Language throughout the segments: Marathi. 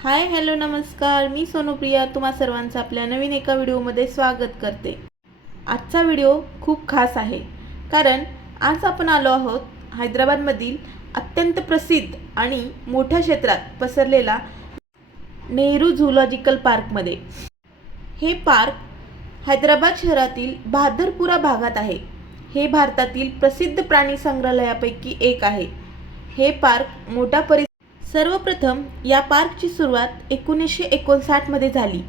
हाय हॅलो नमस्कार, मी सोनुप्रिया तुम्हा सर्वांचं आपल्या नवीन एका व्हिडिओमध्ये स्वागत करते। आजचा व्हिडिओ खूप खास आहे, कारण आज आपण आलो आहोत हैदराबादमधील अत्यंत प्रसिद्ध आणि मोठ्या क्षेत्रात पसरलेला नेहरू झूलॉजिकल पार्कमध्ये। हे पार्क हैदराबाद शहरातील बहादरपुरा भागात आहे। हे भारतातील प्रसिद्ध प्राणी संग्रहालयापैकी एक आहे। हे पार्क मोठा सर्वप्रथम या पार्कची सुरुवात 1959 मध्ये झाली।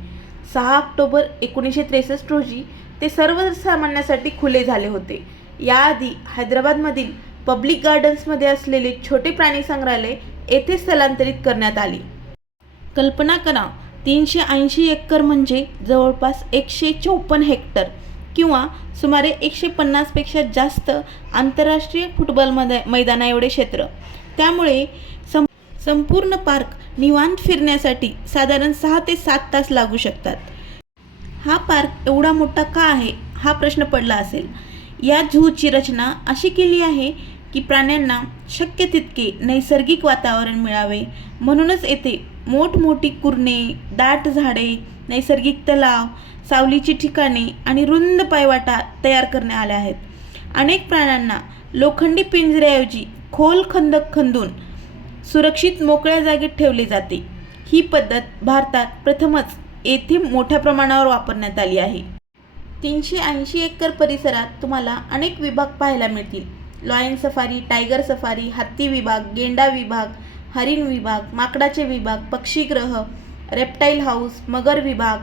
6 ऑक्टोबर 1963 रोजी ते सर्वसामान्यांसाठी खुले झाले होते। याआधी हैदराबादमधील पब्लिक गार्डन्समध्ये असलेले छोटे प्राणी संग्रहालय येथे स्थलांतरित करण्यात आले। कल्पना करा, 380 एकर म्हणजे जवळपास 154 हेक्टर किंवा सुमारे 150 पेक्षा जास्त आंतरराष्ट्रीय फुटबॉल मैदाना एवढे क्षेत्र। त्यामुळे संपूर्ण पार्क निवांत फिरण्यासाठी साधारण 6 ते 7 तास लागू शकतात। हा पार्क एवढा मोठा का आहे हा प्रश्न पडला असेल। या झूची रचना अशी केली आहे की प्राण्यांना शक्य तितके नैसर्गिक वातावरण मिळावे, म्हणूनच येथे मोठमोठी कुरणे, दाट झाडे, नैसर्गिक तलाव, सावलीची ठिकाणे आणि रुंद पायवाटा तयार करण्यात आल्या आहेत। अनेक प्राण्यांना लोखंडी पिंजऱ्याऐवजी खोल खंदक खंदून सुरक्षित मोकळ्या जागेत ठेवले जाते। ही पद्धत भारतात प्रथमच येथे मोठ्या प्रमाणावर वापरण्यात आली आहे। 380 एकर परिसरात तुम्हाला अनेक विभाग पाहायला मिळतील। लॉयन सफारी, टायगर सफारी, हत्ती विभाग, गेंडा विभाग, हरिण विभाग, माकडाचे विभाग, पक्षीगृह, रेप्टाईल हाऊस, मगर विभाग,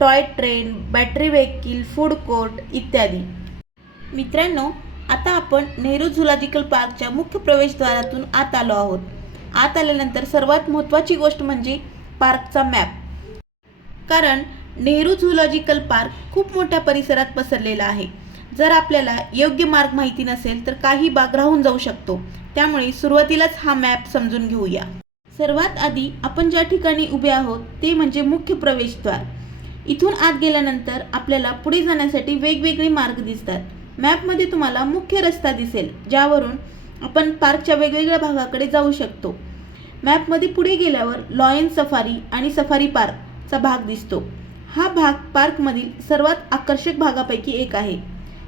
toy train, battery vehicle, food court इत्यादी। मित्रांनो, आता आपण नेहरू झूलॉजिकल पार्कच्या मुख्य प्रवेशद्वारातून आत आलो आहोत। आत आल्यानंतर सर्वात महत्त्वाची गोष्ट म्हणजे पार्कचा मॅप, कारण नेहरू झूलॉजिकल पार्क खूप मोठ्या परिसरात पसरलेला आहे। जर आपल्याला योग्य मार्ग माहिती नसेल तर काही भाग राहून जाऊ शकतो, त्यामुळे सुरुवातीलाच हा मॅप समजून घेऊया। सर्वात आधी आपण ज्या ठिकाणी उभे आहोत ते म्हणजे मुख्य प्रवेशद्वार। इथून आत गेल्यानंतर आपल्याला पुढे जाण्यासाठी वेगवेगळे मार्ग दिसतात। मॅपमध्ये तुम्हाला मुख्य रस्ता दिसेल, ज्यावरून आपण पार्कच्या वेगवेगळ्या भागाकडे जाऊ शकतो। मॅपमध्ये पुढे गेल्यावर लॉयन सफारी आणि सफारी पार्कचा भाग दिसतो। हा भाग पार्कमधील सर्वात आकर्षक भागापैकी एक आहे।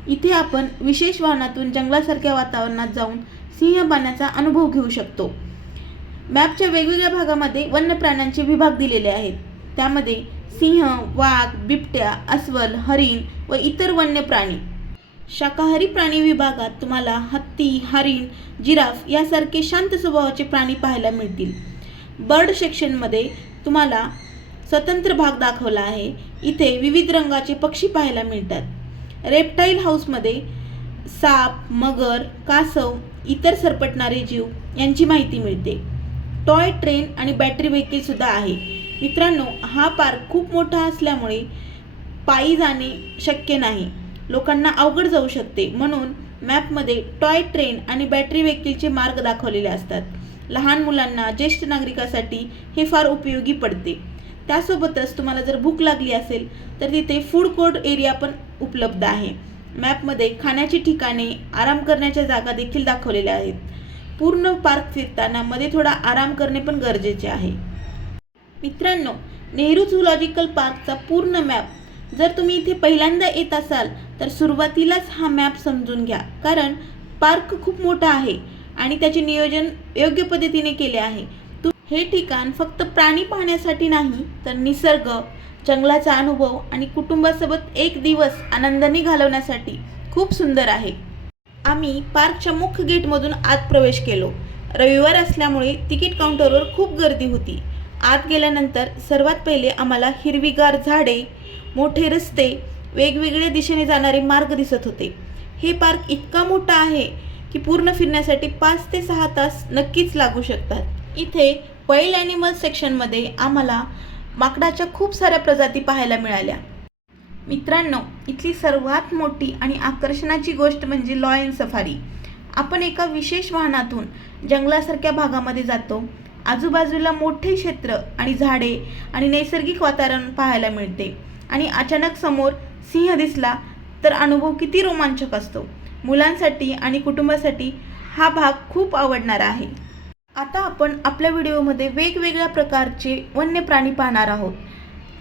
इथे आपण विशेष वाहनातून जंगलासारख्या वातावरणात जाऊन सिंह पाहण्याचा अनुभव घेऊ शकतो। मॅपच्या वेगवेगळ्या भागामध्ये वन्य प्राण्यांचे विभाग दिलेले आहेत। त्यामध्ये सिंह, वाघ, बिबट्या, अस्वल, हरिण व इतर वन्य प्राणी। शाकाहारी प्राणी विभागात तुम्हाला हत्ती, हरिण, जिराफ यासारखे शांत स्वभावाचे प्राणी पाहायला मिळतील। बर्ड सेक्शनमध्ये तुम्हाला स्वतंत्र भाग दाखवला आहे। इथे विविध रंगाचे पक्षी पाहायला मिळतात। रेप्टाईल हाऊसमध्ये साप, मगर, कासव, इतर सरपटणारे जीव यांची माहिती मिळते। टॉय ट्रेन आणि बॅटरी व्हेकिल सुद्धा आहे। मित्रांनो, हा पार्क खूप मोठा असल्यामुळे पायी जाणे शक्य नाही, लोकांना अवघड जाऊ शकते, म्हणून मॅपमध्ये टॉय ट्रेन आणि बॅटरी व्हेकिलचे मार्ग दाखवलेले असतात। लहान मुलांना, ज्येष्ठ नागरिकांसाठी हे फार उपयोगी पडते। त्यासोबतच तुम्हाला जर भूक लागली असेल तर तिथे फूड कोर्ट एरिया पण उपलब्ध आहे। मॅपमध्ये खाण्याची ठिकाणे, आराम करण्याच्या जागा देखील दाखवलेल्या आहेत। पूर्ण पार्क फिरताना मध्ये थोडा आराम करणे पण गरजेचे आहे। मित्रांनो, नेहरू झूलॉजिकल पार्कचा पूर्ण मॅप जर तुम्ही इथे पहिल्यांदा येत असाल तर सुरुवातीलाच हा मॅप समजून घ्या, कारण पार्क खूप मोठा आहे आणि त्याचे नियोजन योग्य पद्धतीने केले आहे। हे ठिकाण फक्त प्राणी पाहण्यासाठी नाही, तर निसर्ग, जंगलाचा अनुभव आणि कुटुंबासोबत एक दिवस आनंदाने घालवण्यासाठी खूप सुंदर आहे। आम्ही पार्कच्या मुख्य गेटमधून आत प्रवेश केलो। रविवार असल्यामुळे तिकीट काउंटरवर खूप गर्दी होती। आत गेल्यानंतर सर्वात पहिले आम्हाला हिरवीगार झाडे, मोठे रस्ते, वेगवेगळ्या दिशेने जाणारे मार्ग दिसत होते। हे पार्क इतका मोठा आहे की पूर्ण फिरण्यासाठी 5 ते 6 तास नक्कीच लागू शकतात। इथे वाईल्ड ॲनिमल सेक्शनमध्ये आम्हाला माकडाच्या खूप साऱ्या प्रजाती पाहायला मिळाल्या। मित्रांनो, इथली सर्वात मोठी आणि आकर्षणाची गोष्ट म्हणजे लॉयन सफारी। आपण एका विशेष वाहनातून जंगलासारख्या भागामध्ये जातो। आजूबाजूला मोठे क्षेत्र आणि झाडे आणि नैसर्गिक वातावरण पाहायला मिळते, आणि अचानक समोर सिंह दिसला तर अनुभव किती रोमांचक असतो। मुलांसाठी आणि कुटुंबासाठी हा भाग खूप आवडणारा आहे। आता आपण आपल्या व्हिडिओमध्ये वेगवेगळ्या प्रकारचे वन्य प्राणी पाहणार आहोत,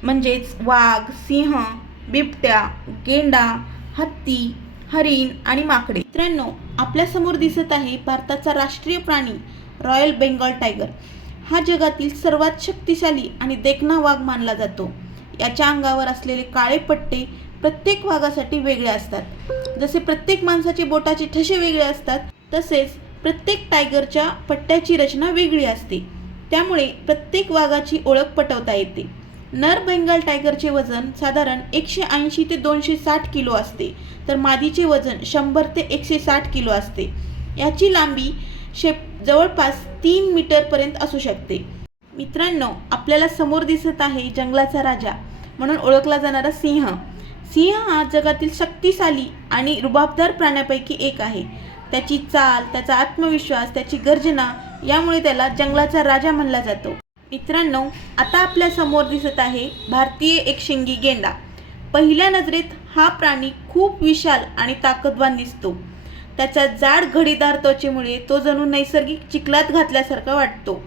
म्हणजेच वाघ, सिंह, बिबट्या, गेंडा, हत्ती, हरिण आणि माकडे. मित्रांनो, आपल्यासमोर दिसत आहे भारताचा राष्ट्रीय प्राणी रॉयल बेंगॉल टायगर. हा जगातील सर्वात शक्तिशाली आणि देखणा वाघ मानला जातो. याच्या अंगावर असलेले काळे पट्टे प्रत्येक वाघासाठी वेगळे असतात. जसे प्रत्येक माणसाचे बोटाचे ठसे वेगळे असतात, तसेच प्रत्येक टायगरच्या पट्ट्याची रचना वेगळी असते. त्यामुळे प्रत्येक वाघाची ओळख पटवता येते. नर बेंगाल टायगरचे वजन साधारण 180 ते 260 किलो असते, तर मादीचे वजन 100 ते 160 किलो असते. याची लांबी जवळपास 3 मीटरपर्यंत असू शकते. मित्रांनो, आपल्याला समोर दिसत आहे जंगलाचा राजा म्हणून ओळखला जाणारा सिंह. सिंह हा जगातील शक्तिशाली आणि रुबाबदार प्राण्यापैकी एक आहे. त्याची चाल, त्याचा आत्मविश्वास, त्याची गर्जना यामुळे त्याला जंगलाचा राजा म्हणला जातो. मित्रांनो, आता आपल्या समोर दिसत आहे भारतीय एकशिंगी गेंडा. पहिल्या नजरेत हा प्राणी खूप विशाल आणि ताकदवान दिसतो. त्याच्या जाड घडीदार त्वचेमुळे तो जणू नैसर्गिक चिखलात घातल्यासारखा वाटतो.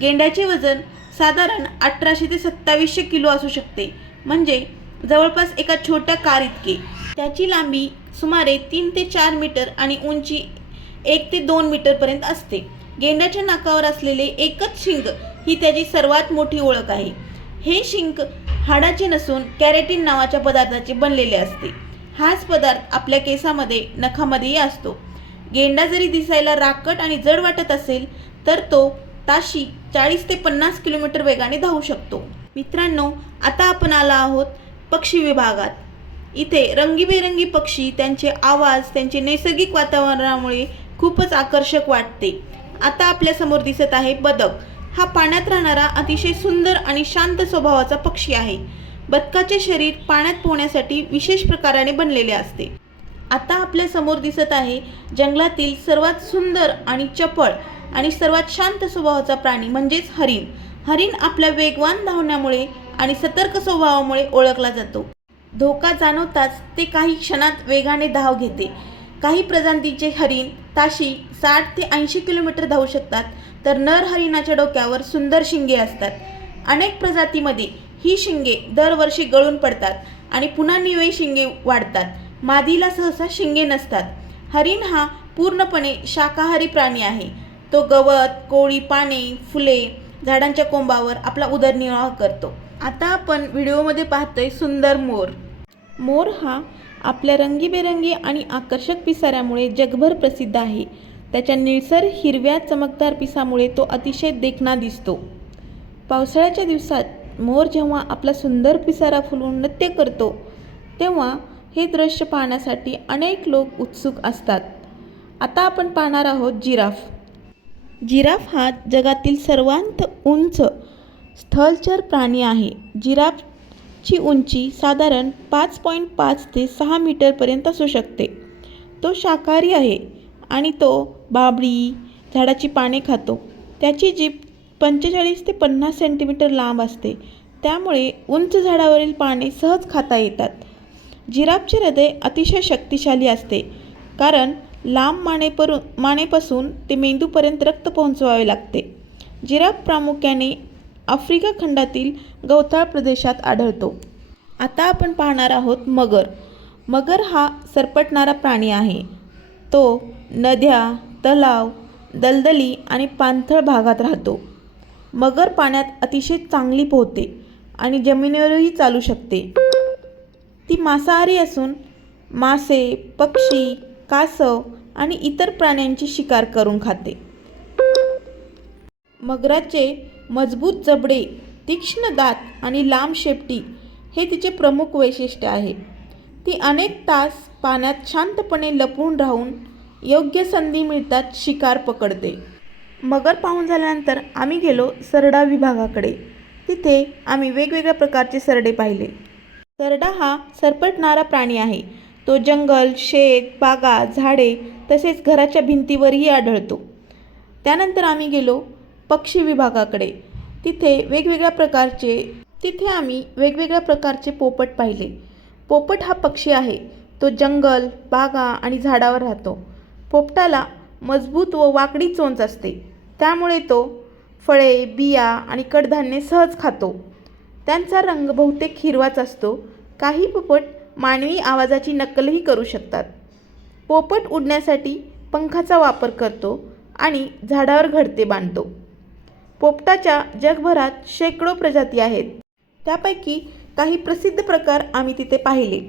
गेंड्याचे वजन साधारण 1800 ते 2700 किलो असू शकते, म्हणजे जवळपास एका छोट्या कार इतके. त्याची लांबी सुमारे 3 ते 4 मीटर आणि उंची 1 ते 2 मीटरपर्यंत असते. गेंड्याच्या नाकावर असलेले एकच शिंग ही त्याची सर्वात मोठी ओळख आहे. हे शिंग हाडाचे नसून कॅरेटिन नावाच्या पदार्थाचे बनलेले असते. हाच पदार्थ आपल्या केसामध्ये, नखामध्येही असतो. गेंडा जरी दिसायला राकट आणि जड वाटत असेल, तर तो ताशी 40 ते 50 किलोमीटर वेगाने धावू शकतो. मित्रांनो, आता आपण आलो आहोत पक्षी विभागात. इथे रंगीबेरंगी पक्षी, त्यांचे आवाज, त्यांचे नैसर्गिक वातावरणामुळे खूपच आकर्षक वाटते. आता आपल्या समोर दिसत आहे बदक. हा पाण्यात राहणारा अतिशय सुंदर आणि शांत स्वभावाचा पक्षी आहे. बदकाचे शरीर पाण्यात पोहण्यासाठी विशेष प्रकाराने बनलेले असते. आता आपल्या समोर दिसत आहे जंगलातील सर्वात सुंदर आणि चपळ आणि सर्वात शांत स्वभावाचा प्राणी म्हणजेच हरिण. हरिण आपल्या वेगवान धावण्यामुळे आणि सतर्क स्वभावामुळे ओळखला जातो. धोका जाणवताच ते काही क्षणात वेगाने धाव घेते. काही प्रजातींचे हरिण ताशी 60 ते 80 किलोमीटर धावू शकतात, तर नर हरिणाच्या डोक्यावर सुंदर शिंगे असतात. अनेक प्रजातीमध्ये ही शिंगे दरवर्षी गळून पडतात आणि पुन्हा नवी शिंगे वाढतात. मादीला सहसा शिंगे नसतात. हरिण हा पूर्णपणे शाकाहारी प्राणी आहे. तो गवत, कोळी पाने, फुले, झाडांच्या कोंबावर आपला उदरनिर्वाह करतो. आता आपण व्हिडिओमध्ये पाहतोय सुंदर मोर. मोर हा आपल्या रंगीबेरंगी आणि आकर्षक पिसाऱ्यामुळे जगभर प्रसिद्ध आहे. त्याच्या निळसर हिरव्या चमकदार पिसामुळे तो अतिशय देखणा दिसतो. पावसाळ्याच्या दिवसात मोर जेव्हा आपला सुंदर पिसारा फुलवून नृत्य करतो, तेव्हा हे दृश्य पाहण्यासाठी अनेक लोक उत्सुक असतात. आता आपण पाहणार आहोत जिराफ. जिराफ हा जगातील सर्वात उंच स्थलचर प्राणी आहे. जिराफची उंची साधारण 5.5 ते 6 मीटरपर्यंत असू शकते. तो शाकाहारी आहे आणि तो बाभळी, झाडाची पाने खातो. त्याची जीभ 45 ते 50 सेंटीमीटर लांब असते, त्यामुळे उंच झाडावरील पाने सहज खाता येतात. जिराफचे हृदय अतिशय शक्तिशाली असते, कारण लांब मानेपासून ते मेंदूपर्यंत रक्त पोहोचवावे लागते. जिराफ प्रामुख्याने आफ्रिका खंडातील गवताळ प्रदेशात आढळतो. आता आपण पाहणार आहोत मगर. मगर हा सरपटणारा प्राणी आहे. तो नद्या, तलाव, दलदली आणि पाणथळ भागात राहतो. मगर पाण्यात अतिशय चांगली पोहते आणि जमिनीवरही चालू शकते. ती मांसाहारी असून मासे, पक्षी, कासव आणि इतर प्राण्यांची शिकार करून खाते. मगराचे मजबूत जबडे, तीक्ष्ण दात आणि लांब शेपटी हे तिचे प्रमुख वैशिष्ट्य आहे. ती अनेक तास पाण्यात शांतपणे लपून राहून योग्य संधी मिळताच शिकार पकडते. मगर पाहून झाल्यानंतर आम्ही गेलो सरडा विभागाकडे. तिथे आम्ही वेगवेगळ्या प्रकारचे सरडे पाहिले. सरडा हा सरपटणारा प्राणी आहे. तो जंगल, शेत, बागा, झाडे तसेच घराच्या भिंतीवरही आढळतो. त्यानंतर आम्ही गेलो पक्षी विभागाकडे. तिथे आम्ही वेगवेगळ्या प्रकारचे पोपट पाहिले. पोपट हा पक्षी आहे. तो जंगल, बागा आणि झाडावर राहतो. पोपटाला मजबूत व वाकडी चोंच असते. त्यामुळे तो फळे, बिया आणि कडधान्ये सहज खातो. त्यांचा रंग बहुतेक हिरवाच असतो. काही पोपट मानवी आवाजाची नक्कलही करू शकतात. पोपट उडण्यासाठी पंखाचा वापर करतो आणि झाडावर घरटे बांधतो. पोपटाच्या जगभरात शेकडो प्रजाती आहेत. त्यापैकी काही प्रसिद्ध प्रकार आम्ही तिथे पाहिले.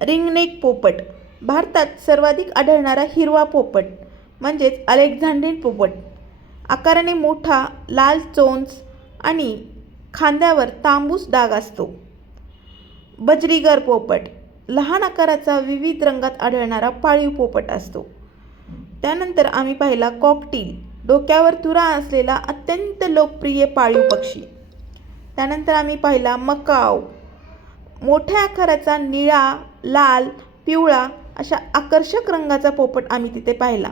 रिंगनेक पोपट, भारतात सर्वाधिक आढळणारा हिरवा पोपट म्हणजेच अलेक्झांड्रियन पोपट. आकाराने मोठा, लाल चोच आणि खांद्यावर तांबूस डाग असतो. बजरीगर पोपट, लहान आकाराचा विविध रंगात आढळणारा पाळीव पोपट असतो. त्यानंतर आम्ही पाहिला कॉकटील, डोक्यावर तुरा असलेला अत्यंत लोकप्रिय पाळीव पक्षी. त्यानंतर आम्ही पाहिला मकाव, मोठ्या आकाराचा निळा, लाल, पिवळा अशा आकर्षक रंगाचा पोपट आम्ही तिथे पाहिला.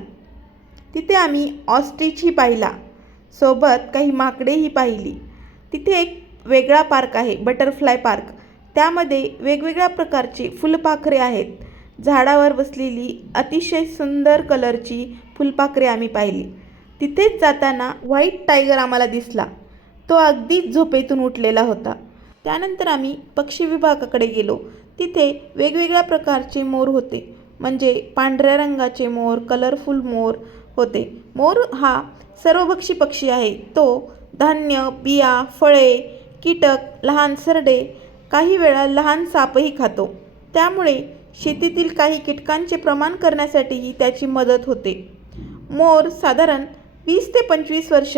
तिथे आम्ही ऑस्ट्रिचही पाहिला, सोबत काही माकडेही पाहिली. तिथे एक वेगळा पार्क आहे, बटरफ्लाय पार्क. त्यामध्ये वेगवेगळ्या प्रकारची फुलपाखरे आहेत. झाडावर बसलेली अतिशय सुंदर कलरची फुलपाखरे आम्ही पाहिली. तिथेच जाताना व्हाईट टायगर आम्हाला दिसला. तो अगदीच झोपेतून उठलेला होता. त्यानंतर आम्ही पक्षी विभागाकडे गेलो. तिथे वेगवेगळ्या प्रकारचे मोर होते, म्हणजे पांढऱ्या रंगाचे मोर, कलरफुल मोर होते. मोर हा सर्वभक्षी पक्षी आहे. तो धान्य, बिया, फळे, कीटक, लहान सरडे, काही वेळा लहान सापही खातो. त्यामुळे शेतीतील काही कीटकांचे प्रमाण करण्यासाठीही त्याची मदत होते. मोर साधारण 20 ते 25 वर्ष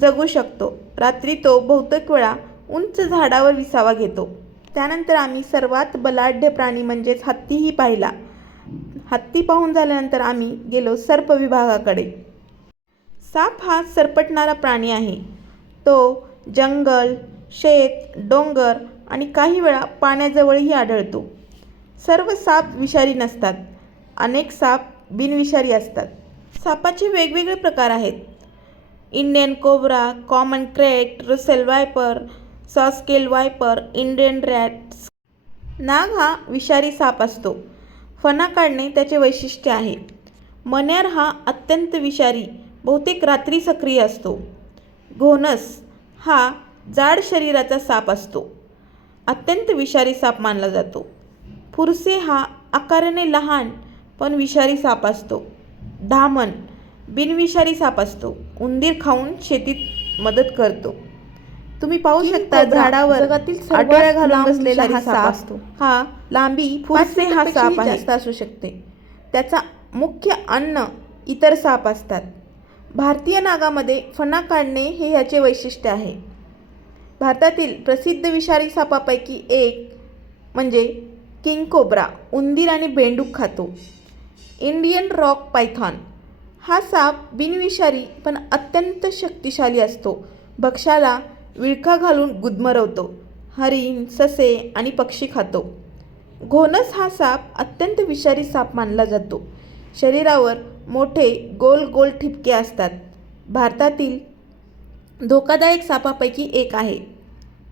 जगू शकतो. रात्री तो बहुतेक वेळा उंच झाडावर विसावा घेतो. त्यानंतर आम्ही सर्वात बलाढ्य प्राणी म्हणजेच हत्तीही पाहिला. हत्ती पाहून झाल्यानंतर आम्ही गेलो सर्प विभागाकडे. साप हा सरपटणारा प्राणी आहे. तो जंगल, शेत, डोंगर आणि काही वेळा पाण्याजवळही आढळतो. सर्व साप विषारी नसतात. अनेक साप बिनविषारी असतात. सापाचे वेगवेगळे प्रकार आहेत. Indian cobra, common krait, Russell viper, saw scaled viper, Indian rat. नाग हा विषारी साप असतो. फणा काढणे त्याचे वैशिष्ट्य आहे. मण्यार हा अत्यंत विषारी, बहुतेक रात्री सक्रिय असतो. घोणस हा जाड शरीराचा साप असतो. अत्यंत विषारी साप मानला जातो. फुरसे हा आकाराने लहान पण विषारी साप असतो. धामण बिनविषारी साप असतो. उंदीर खाऊन शेतीत मदत करतो. तुम्ही पाहू शकता झाडावर आठवड्या घालून बसलेला हा साप असतो. हा लांबी फुरसे हा साप जास्त असू शकते. त्याचा मुख्य अन्न इतर साप असतात. भारतीय नागामध्ये फणा काढणे हे ह्याचे वैशिष्ट्य आहे. भारतातील प्रसिद्ध विषारी सापापैकी एक म्हणजे किंग कोब्रा, उंदीर आणि बेंडूक खातो. इंडियन रॉक पायथॉन हा साप बिनविषारी पण अत्यंत शक्तिशाली असतो. भक्ष्याला विळखा घालून गुदमरवतो. हरिण, ससे आणि पक्षी खातो. घोणस हा साप अत्यंत विषारी साप मानला जातो. शरीरावर मोठे गोल गोल ठिपके असतात. भारतातील धोकादायक सापापैकी एक आहे.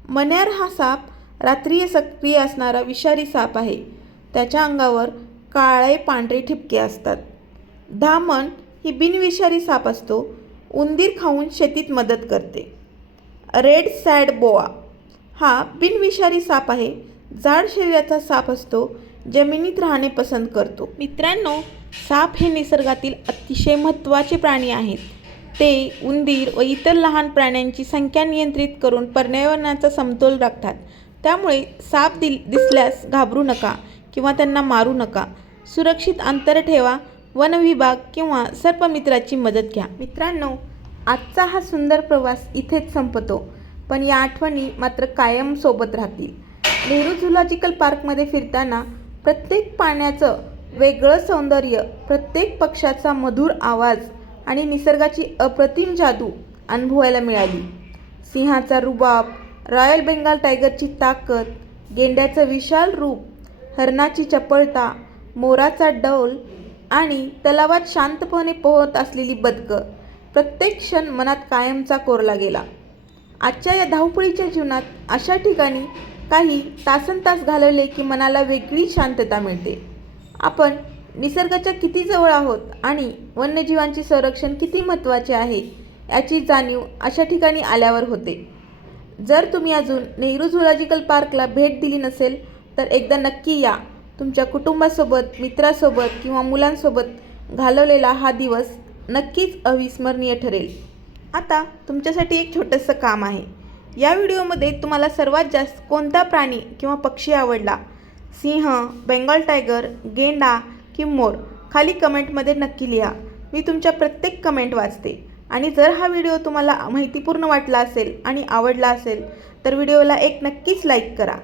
मण्यार हा साप रात्रीय सक्रिय असणारा विषारी साप आहे. त्याच्या अंगावर काळे पांढरे ठिपके असतात. धामण ही बिनविषारी साप असतो. उंदीर खाऊन शेतीत मदत करते. रेड सॅड बोआ हा बिनविषारी साप आहे. जाड शरीराचा साप असतो. जमिनीत राहणे पसंत करतो. मित्रांनो, साप हे निसर्गातील अतिशय महत्त्वाचे प्राणी आहेत. ते उंदीर व इतर लहान प्राण्यांची संख्या नियंत्रित करून पर्यावरणाचा समतोल राखतात. त्यामुळे साप दिसल्यास घाबरू नका किंवा त्यांना मारू नका. सुरक्षित अंतर ठेवा. वन विभाग किंवा सर्पमित्राची मदत घ्या. मित्रांनो, आजचा हा सुंदर प्रवास इथेच संपतो, पण या आठवणी मात्र कायम सोबत राहतील. नेहरू झुलॉजिकल पार्कमध्ये फिरताना प्रत्येक पाण्याचं वेगळं सौंदर्य, प्रत्येक पक्षाचा मधुर आवाज आणि निसर्गाची अप्रतिम जादू अनुभवायला मिळाली. सिंहाचा रुबाब, रॉयल बेंगाल टायगरची ताकद, गेंड्याचं विशाल रूप, हरणाची चपळता, मोराचा डौल आणि तलावात शांतपणे पोहत असलेली बदकं, प्रत्येक क्षण मनात कायमचा कोरला गेला. आजच्या या धावपळीच्या जीवनात अशा ठिकाणी काही तासनतास घालवले की मनाला वेगळी शांतता मिळते. आपण निसर्गाच्या किती जवळ आहोत आणि वन्यजीवांचे संरक्षण किती महत्त्वाचे आहे याची जाणीव अशा ठिकाणी आल्यावर होते. जर तुम्ही अजून नेहरू झुलॉजिकल पार्कला भेट दिली नसेल तर एकदा नक्की या. तुमच्या कुटुंबासोबत, मित्रासोबत किंवा मुलांसोबत घालवलेला हा दिवस नक्कीच अविस्मरणीय ठरेल. आता तुमच्यासाठी एक छोटंसं काम आहे. या व्हिडिओमध्ये तुम्हाला सर्वात जास्त कोणता प्राणी किंवा पक्षी आवडला? सिंह, बेंगॉल टायगर, गेंडा की मोर? खाली कमेंटमध्ये नक्की लिहा. मी तुमच्या प्रत्येक कमेंट वाचते. आणि जर हा व्हिडिओ तुम्हाला माहितीपूर्ण वाटला असेल आणि आवडला असेल तर व्हिडिओला एक नक्कीच लाईक करा.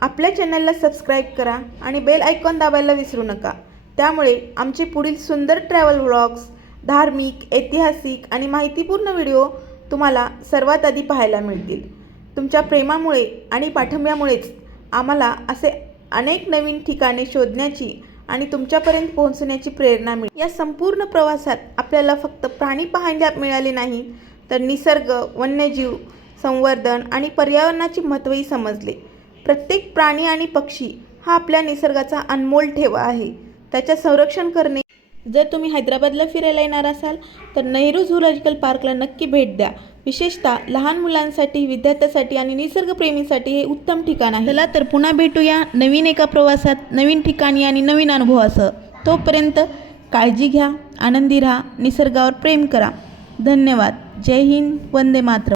आपल्या चॅनलला सबस्क्राईब करा आणि बेल आयकॉन दाबायला विसरू नका. त्यामुळे आमचे पुढील सुंदर ट्रॅव्हल व्लॉग्स, धार्मिक, ऐतिहासिक आणि माहितीपूर्ण व्हिडिओ तुम्हाला सर्वात आधी पाहायला मिळतील. तुमच्या प्रेमामुळे आणि पाठिंब्यामुळेच आम्हाला असे अनेक नवीन ठिकाणे शोधण्याची आणि तुमच्यापर्यंत पोहोचण्याची प्रेरणा मिळते. या संपूर्ण प्रवासात आपल्याला फक्त प्राणी पाहायला मिळाले नाही तर निसर्ग, वन्यजीव संवर्धन आणि पर्यावरणाचे महत्त्वही समजले. प्रत्येक प्राणी आणि पक्षी हा आपल्या निसर्गाचा अनमोल ठेवा आहे. त्याचे संरक्षण करणे. जर तुम्ही हैदराबादला फिरायला येणार असाल तर नेहरू झुलॉजिकल पार्कला नक्की भेट द्या. विशेषतः लहान मुलांसाठी, विद्यार्थ्यांसाठी आणि निसर्गप्रेमीसाठी हे उत्तम ठिकाण आहे. चला तर पुन्हा भेटूया नवीन एका प्रवासात, नवीन ठिकाणी आणि नवीन अनुभवासह. तोपर्यंत काळजी घ्या, आनंदी राहा, निसर्गावर प्रेम करा. धन्यवाद. जय हिंद. वंदे मातरम.